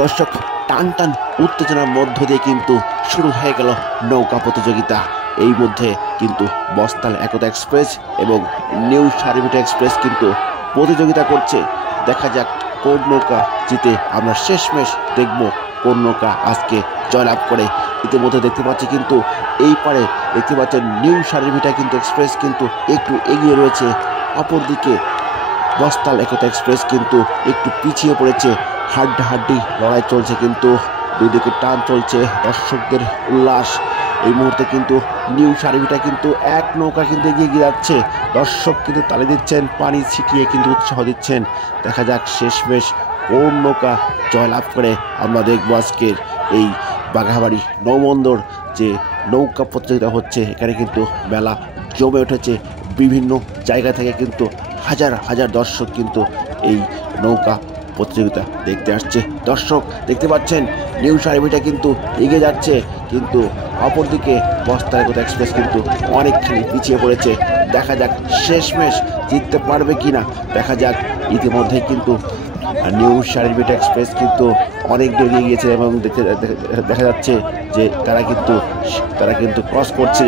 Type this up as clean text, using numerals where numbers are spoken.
দর্শক টান টান উত্তেজনার মধ্য দিয়ে কিন্তু শুরু হয়ে গেল নৌকা প্রতিযোগিতা। এই মধ্যে কিন্তু বস্তাল একতা এক্সপ্রেস এবং নিউ সার্ভিটা এক্সপ্রেস কিন্তু প্রতিযোগিতা করছে। দেখা যাক কোন নৌকা জিতে, আমরা শেষমেশ দেখব কোন নৌকা আজকে জয়লাভ করে। ইতিমধ্যে দেখতে পাচ্ছি কিন্তু এই পারে দেখতে পাচ্ছেন নিউ সার্ভিটা কিন্তু এক্সপ্রেস কিন্তু একটু এগিয়ে রয়েছে, অপরদিকে বস্তাল একতা এক্সপ্রেস কিন্তু একটু পিছিয়ে পড়েছে। হাড্ডাহাড্ডি লড়াই চলছে, কিন্তু দুই দিকে টান চলছে, দর্শকদের উল্লাস। এই মুহূর্তে কিন্তু নিউ সার্ভিটা কিন্তু এক নৌকা কিন্তু এগিয়ে গিয়ে যাচ্ছে। দর্শক কিন্তু তালি দিচ্ছেন, পানি ছিটিয়ে কিন্তু উৎসাহ দিচ্ছেন। দেখা যাক শেষমেশ কোন নৌকা জয়লাভ করে। আমরা দেখবো আজকের এই বাঘাবাড়ি নৌবন্দর যে নৌকা প্রতিযোগিতা হচ্ছে, এখানে কিন্তু মেলা জমে উঠেছে। বিভিন্ন জায়গা থেকে কিন্তু হাজার হাজার দর্শক কিন্তু এই নৌকা প্রতিযোগিতা দেখতে আসছে। দর্শক দেখতে পাচ্ছেন নিউ সার্ভিটা কিন্তু এগিয়ে যাচ্ছে, কিন্তু অপরদিকে বস্তাল একতা এক্সপ্রেস কিন্তু অনেকখানি পিছিয়ে পড়েছে। দেখা যাক শেষমেশ জিততে পারবে কিনা, দেখা যাক। ইতিমধ্যে কিন্তু নিউ সার্ভিটা এক্সপ্রেস কিন্তু অনেক দূর এগিয়ে গিয়েছে এবং দেখা যাচ্ছে যে তারা কিন্তু ক্রস করছে।